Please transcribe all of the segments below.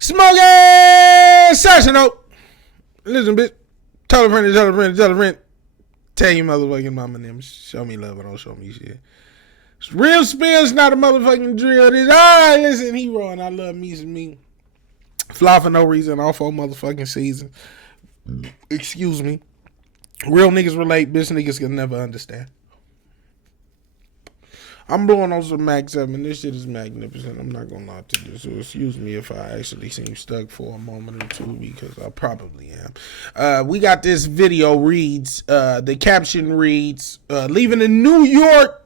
Smoking session, though. Listen, bitch. Tell a friend, tell a friend, tell a friend. Tell your motherfucking mama them. Show me love, but don't show me shit. Real spins, not a motherfucking drill. This, all right, listen, hero, and I love me some me. Fly for no reason, all 4 motherfucking seasons. Excuse me. Real niggas relate, bitch niggas can never understand. I'm blowing on some Mac 7. This shit is magnificent. I'm not gonna lie to you. So excuse me if I actually seem stuck for a moment or two, because I probably am. We got this video reads, the caption reads, leaving in New York.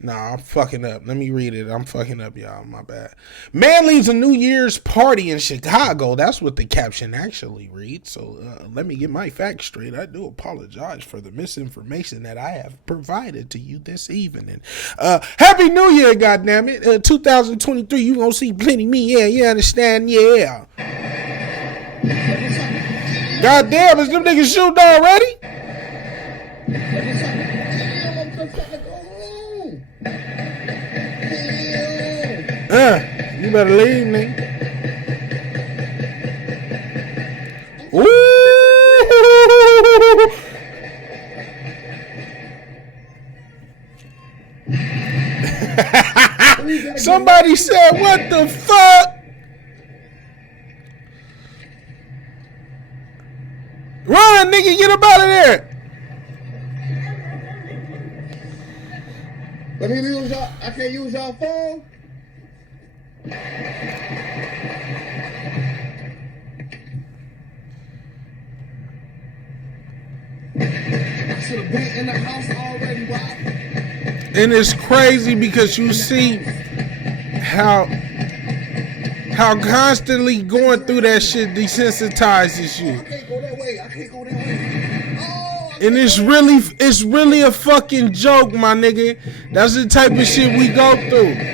Nah, I'm fucking up. Let me read it. I'm fucking up, y'all. My bad. Man leaves a New Year's party in Chicago. That's what the caption actually reads. So let me get my facts straight. I do apologize for the misinformation that I have provided to you this evening. Happy New Year, goddammit. 2023, you gonna see plenty me. Yeah, you understand? Yeah. Goddamn, is them niggas shooting already? You better leave, nigga. Ooh. Somebody said, what the fuck? Run, nigga, get up out of there. Let me use y'all. I can't use y'all phone. I should have been in the house already, Rob. And it's crazy because you see how constantly going through that shit desensitizes you. I can't go that way. I can't go that way. And it's really a fucking joke, my nigga. That's the type of shit we go through.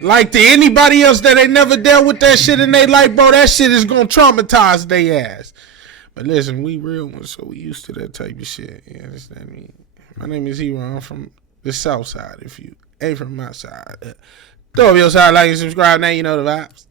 Like to anybody else that ain't never dealt with that shit in their life, bro, that shit is gonna traumatize their ass. But listen, we real ones, so we used to that type of shit. You understand me? My name is Hero. I'm from the south side. If you ain't from my side, throw up your side, like and subscribe. Now you know the vibes.